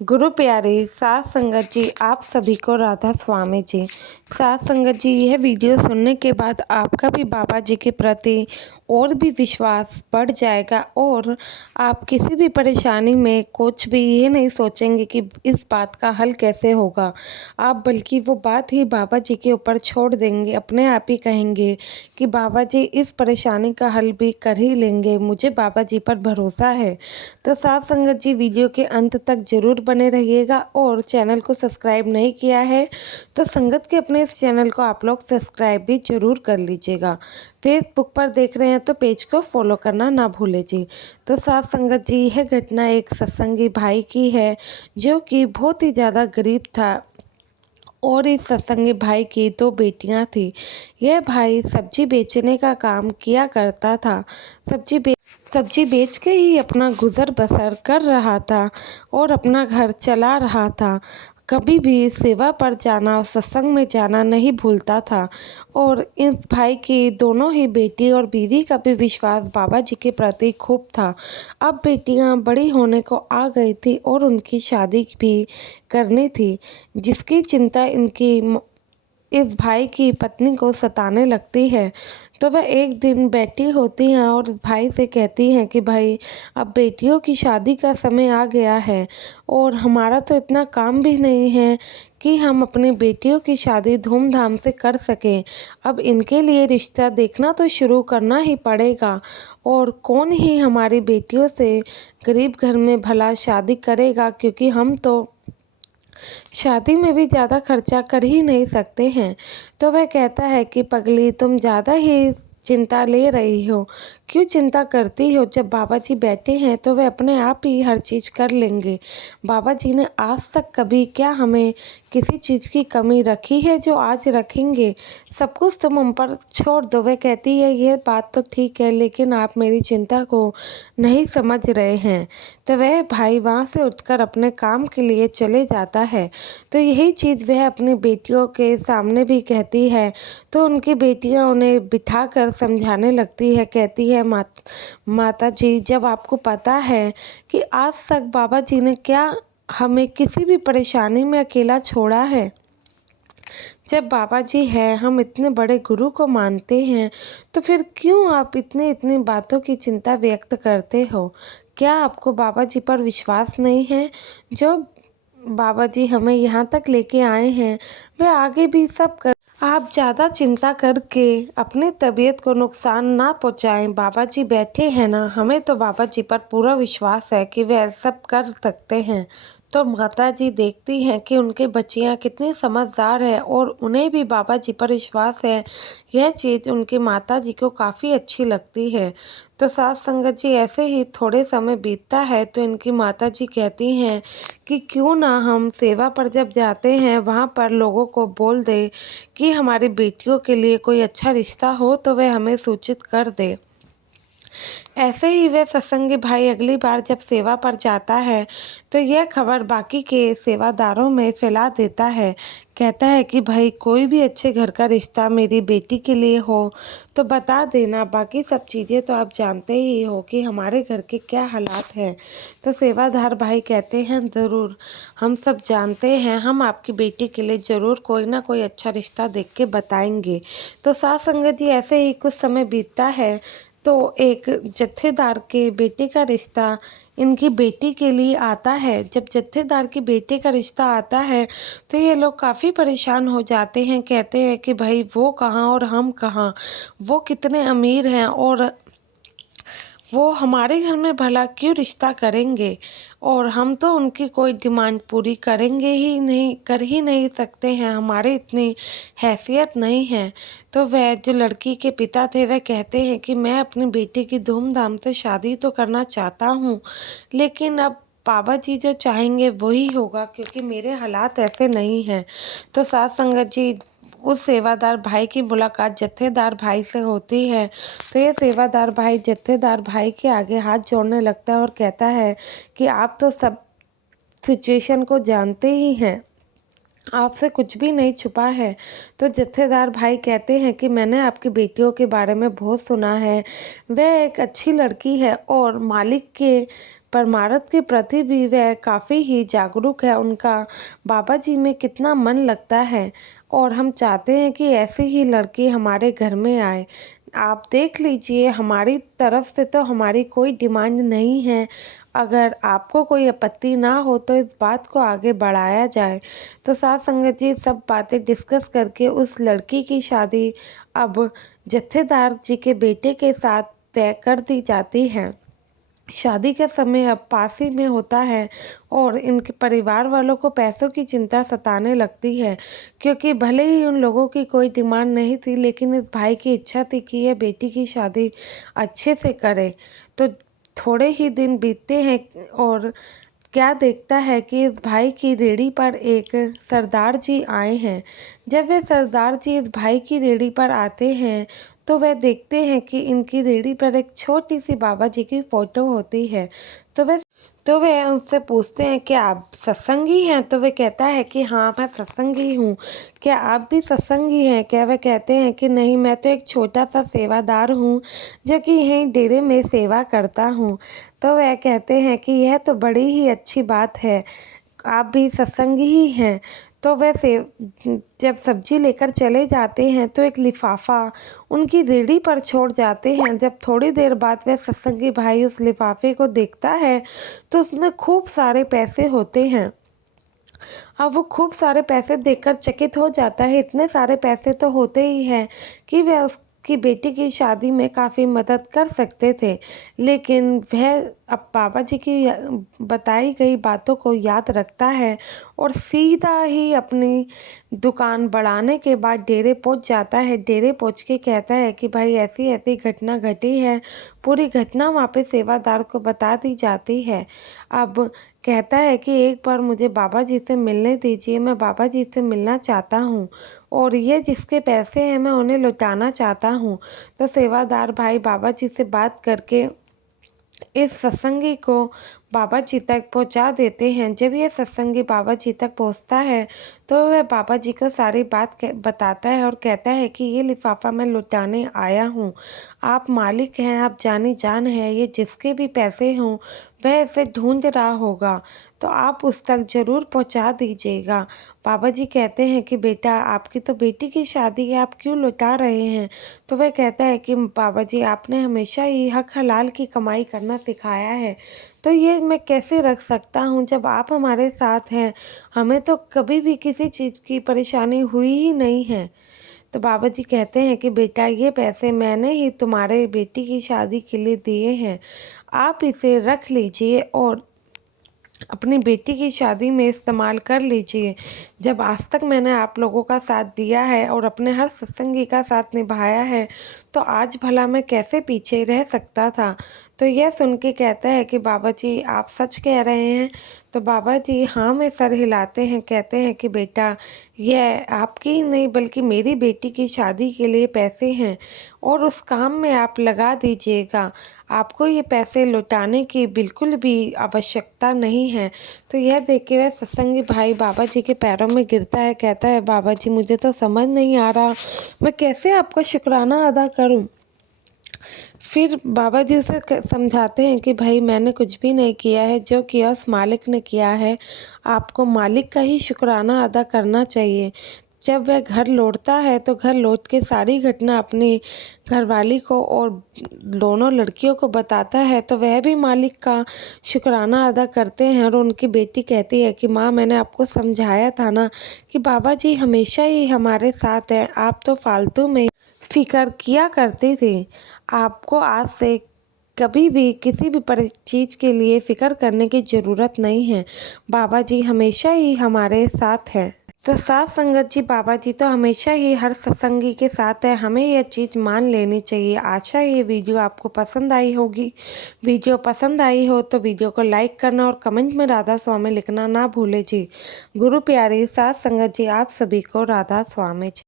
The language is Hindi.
गुरु प्यारे साध संगत जी, आप सभी को राधा स्वामी जी। साध संगत जी, यह वीडियो सुनने के बाद आपका भी बाबा जी के प्रति और भी विश्वास बढ़ जाएगा और आप किसी भी परेशानी में कुछ भी ये नहीं सोचेंगे कि इस बात का हल कैसे होगा। आप बल्कि वो बात ही बाबा जी के ऊपर छोड़ देंगे, अपने आप ही कहेंगे कि बाबा जी इस परेशानी का हल भी कर ही लेंगे, मुझे बाबा जी पर भरोसा है। तो साध संगत जी, वीडियो के अंत तक ज़रूर बने रहिएगा और चैनल को सब्सक्राइब नहीं किया है तो संगत के अपने इस चैनल को आप लोग सब्सक्राइब भी ज़रूर कर लीजिएगा। फेसबुक पर देख रहे हैं तो पेज को फॉलो करना ना भूलें जी। तो साध संगत जी, यह घटना एक सत्संगी भाई की है जो कि बहुत ही ज़्यादा गरीब था और इस सत्संगी भाई की 2 बेटियां थी। यह भाई सब्जी बेचने का काम किया करता था। सब्जी बेच के ही अपना गुज़र बसर कर रहा था और अपना घर चला रहा था। कभी भी सेवा पर जाना और सत्संग में जाना नहीं भूलता था और इस भाई की दोनों ही बेटी और बीवी का भी विश्वास बाबा जी के प्रति खूब था। अब बेटियां बड़ी होने को आ गई थी और उनकी शादी भी करनी थी, जिसकी चिंता इस भाई की पत्नी को सताने लगती है। तो वह एक दिन बैठी होती हैं और भाई से कहती हैं कि भाई, अब बेटियों की शादी का समय आ गया है और हमारा तो इतना काम भी नहीं है कि हम अपनी बेटियों की शादी धूमधाम से कर सकें। अब इनके लिए रिश्ता देखना तो शुरू करना ही पड़ेगा और कौन ही हमारी बेटियों से गरीब घर में भला शादी करेगा, क्योंकि हम तो शादी में भी ज़्यादा खर्चा कर ही नहीं सकते हैं। तो वह कहता है कि पगली, तुम ज़्यादा ही चिंता ले रही हो। क्यों चिंता करती हो? जब बाबा जी बैठे हैं तो वह अपने आप ही हर चीज़ कर लेंगे। बाबा जी ने आज तक कभी क्या हमें किसी चीज़ की कमी रखी है जो आज रखेंगे? सब कुछ तुम उन पर छोड़ दो। वह कहती है, ये बात तो ठीक है, लेकिन आप मेरी चिंता को नहीं समझ रहे हैं। तो वह भाई वहाँ से उठकर अपने काम के लिए चले जाता है। तो यही चीज़ वह अपनी बेटियों के सामने भी कहती है। तो उनकी बेटियां उन्हें बिठाकर समझाने लगती है, कहती है, माता जी, जब आपको पता है कि आज तक बाबा जी ने क्या हमें किसी भी परेशानी में अकेला छोड़ा है। जब बाबा जी हैं, हम इतने बड़े गुरु को मानते हैं, तो फिर क्यों आप इतनी इतनी बातों की चिंता व्यक्त करते हो? क्या आपको बाबा जी पर विश्वास नहीं है? जो बाबा जी हमें यहाँ तक लेके आए हैं, वह आगे भी सब कर। आप ज़्यादा चिंता करके अपनी तबीयत को नुकसान ना पहुँचाएं। बाबा जी बैठे हैं ना, हमें तो बाबा जी पर पूरा विश्वास है कि वे सब कर सकते हैं। तो माता जी देखती हैं कि उनकी बच्चियां कितनी समझदार है और उन्हें भी बाबा जी पर विश्वास है। यह चीज़ उनकी माता जी को काफ़ी अच्छी लगती है। तो साथ संगत जी, ऐसे ही थोड़े समय बीतता है तो इनकी माता जी कहती हैं कि क्यों ना हम सेवा पर जब जाते हैं वहाँ पर लोगों को बोल दे कि हमारी बेटियों के लिए कोई अच्छा रिश्ता हो तो वह हमें सूचित कर दे। ऐसे ही वह सत्संगी भाई अगली बार जब सेवा पर जाता है तो यह खबर बाकी के सेवादारों में फैला देता है। कहता है कि भाई, कोई भी अच्छे घर का रिश्ता मेरी बेटी के लिए हो तो बता देना। बाकी सब चीज़ें तो आप जानते ही हो कि हमारे घर के क्या हालात हैं। तो सेवादार भाई कहते हैं, ज़रूर, हम सब जानते हैं, हम आपकी बेटी के लिए ज़रूर कोई ना कोई अच्छा रिश्ता देख के बताएंगे। तो साथ संगत जी, ऐसे ही कुछ समय बीतता है तो एक जत्थेदार के बेटे का रिश्ता इनकी बेटी के लिए आता है। जब जत्थेदार की बेटे का रिश्ता आता है तो ये लोग काफ़ी परेशान हो जाते हैं। कहते हैं कि भाई, वो कहाँ और हम कहाँ, वो कितने अमीर हैं और वो हमारे घर में भला क्यों रिश्ता करेंगे, और हम तो उनकी कोई डिमांड पूरी करेंगे ही नहीं, कर ही नहीं सकते हैं, हमारे इतनी हैसियत नहीं है। तो वह जो लड़की के पिता थे वह कहते हैं कि मैं अपनी बेटी की धूमधाम से शादी तो करना चाहता हूँ, लेकिन अब बाबा जी जो चाहेंगे वही होगा, क्योंकि मेरे हालात ऐसे नहीं हैं। तो साथ संगत जी, उस सेवादार भाई की मुलाकात जत्थेदार भाई से होती है। तो ये सेवादार भाई जत्थेदार भाई के आगे हाथ जोड़ने लगता है और कहता है कि आप तो सब सिचुएशन को जानते ही हैं, आपसे कुछ भी नहीं छुपा है। तो जत्थेदार भाई कहते हैं कि मैंने आपकी बेटियों के बारे में बहुत सुना है, वह एक अच्छी लड़की है और मालिक के परमार्थ के प्रति भी वह काफ़ी ही जागरूक है। उनका बाबा जी में कितना मन लगता है और हम चाहते हैं कि ऐसे ही लड़के हमारे घर में आए। आप देख लीजिए, हमारी तरफ से तो हमारी कोई डिमांड नहीं है। अगर आपको कोई आपत्ति ना हो तो इस बात को आगे बढ़ाया जाए। तो साथ संगत जी सब बातें डिस्कस करके उस लड़की की शादी अब जत्थेदार जी के बेटे के साथ तय कर दी जाती है। शादी का समय अब पास ही में होता है और इनके परिवार वालों को पैसों की चिंता सताने लगती है, क्योंकि भले ही उन लोगों की कोई डिमांड नहीं थी, लेकिन इस भाई की इच्छा थी कि यह बेटी की शादी अच्छे से करे। तो थोड़े ही दिन बीतते हैं और क्या देखता है कि इस भाई की रेहड़ी पर एक सरदार जी आए हैं। जब वे सरदार जी इस भाई की रेहड़ी पर आते हैं तो वह देखते हैं कि इनकी रेहड़ी पर एक छोटी सी बाबा जी की फ़ोटो होती है। तो वे उनसे पूछते हैं कि आप सत्संगी हैं? तो वे कहता है कि हाँ, मैं सत्संगी हूँ। क्या आप भी सत्संगी हैं क्या? वे कहते हैं कि नहीं, मैं तो एक छोटा सा सेवादार हूँ जो कि यहीं डेरे में सेवा करता हूँ। तो वह कहते हैं कि यह तो बड़ी ही अच्छी बात है, आप भी सत्संगी ही हैं। तो वैसे जब सब्जी लेकर चले जाते हैं तो एक लिफाफा उनकी रेहड़ी पर छोड़ जाते हैं। जब थोड़ी देर बाद वह सत्संगी भाई उस लिफाफे को देखता है तो उसमें खूब सारे पैसे होते हैं। अब वो खूब सारे पैसे देखकर चकित हो जाता है। इतने सारे पैसे तो होते ही हैं कि वह उसकी बेटी की शादी में काफ़ी मदद कर सकते थे, लेकिन वह अब बाबा जी की बताई गई बातों को याद रखता है और सीधा ही अपनी दुकान बढ़ाने के बाद डेरे पहुंच जाता है। डेरे पहुंच के कहता है कि भाई ऐसी ऐसी घटना घटी है। पूरी घटना वहाँ पे सेवादार को बता दी जाती है। अब कहता है कि एक बार मुझे बाबा जी से मिलने दीजिए, मैं बाबा जी से मिलना चाहता हूँ और ये जिसके पैसे हैं मैं उन्हें लौटाना चाहता हूँ। तो सेवादार भाई बाबा जी से बात करके इस सत्संगी को बाबा जी तक पहुंचा देते हैं। जब ये सत्संगी बाबा जी तक पहुंचता है तो वह बाबा जी को सारी बात बताता है और कहता है कि ये लिफाफा मैं लुटाने आया हूँ, आप मालिक हैं, आप जानी जान हैं, ये जिसके भी पैसे हों वह इसे ढूंढ रहा होगा, तो आप उस तक ज़रूर पहुंचा दीजिएगा। बाबा जी कहते हैं कि बेटा, आपकी तो बेटी की शादी है, आप क्यों लुटा रहे हैं? तो वह कहता है कि बाबा जी, आपने हमेशा ही हक हलाल की कमाई करना सिखाया है, तो ये मैं कैसे रख सकता हूँ जब आप हमारे साथ हैं? हमें तो कभी भी किसी चीज़ की परेशानी हुई ही नहीं है। तो बाबा जी कहते हैं कि बेटा, ये पैसे मैंने ही तुम्हारे बेटी की शादी के लिए दिए हैं, आप इसे रख लीजिए और अपनी बेटी की शादी में इस्तेमाल कर लीजिए। जब आज तक मैंने आप लोगों का साथ दिया है और अपने हर सत्संगी का साथ निभाया है, तो आज भला मैं कैसे पीछे रह सकता था? तो यह सुन के कहता है कि बाबा जी, आप सच कह रहे हैं? तो बाबा जी हाँ में सर हिलाते हैं, कहते हैं कि बेटा, यह आपकी ही नहीं बल्कि मेरी बेटी की शादी के लिए पैसे हैं और उस काम में आप लगा दीजिएगा। आपको ये पैसे लौटाने की बिल्कुल भी आवश्यकता नहीं है। तो यह देख के वह सत्संगी भाई बाबा जी के पैरों में गिरता है, कहता है बाबा जी, मुझे तो समझ नहीं आ रहा मैं कैसे आपका शुक्राना अदा करूं। फिर बाबा जी उसे समझाते हैं कि भाई, मैंने कुछ भी नहीं किया है, जो किया उस मालिक ने किया है, आपको मालिक का ही शुक्राना अदा करना चाहिए। जब वह घर लौटता है तो घर लौट के सारी घटना अपनी घरवाली को और दोनों लड़कियों को बताता है, तो वह भी मालिक का शुक्राना अदा करते हैं और उनकी बेटी कहती है कि माँ, मैंने आपको समझाया था ना कि बाबा जी हमेशा ही हमारे साथ हैं, आप तो फालतू में फ़िक्र किया करते थे। आपको आज से कभी भी किसी भी चीज़ के लिए फ़िक्र करने की ज़रूरत नहीं है। बाबा जी हमेशा ही हमारे साथ हैं। तो साथ संगत जी, बाबा जी तो हमेशा ही हर सत्संगी के साथ है, हमें यह चीज़ मान लेनी चाहिए। आशा ये वीडियो आपको पसंद आई होगी। वीडियो पसंद आई हो तो वीडियो को लाइक करना और कमेंट में राधा स्वामी लिखना ना भूले जी। गुरु प्यारी साथ संगत जी, आप सभी को राधा स्वामी जी।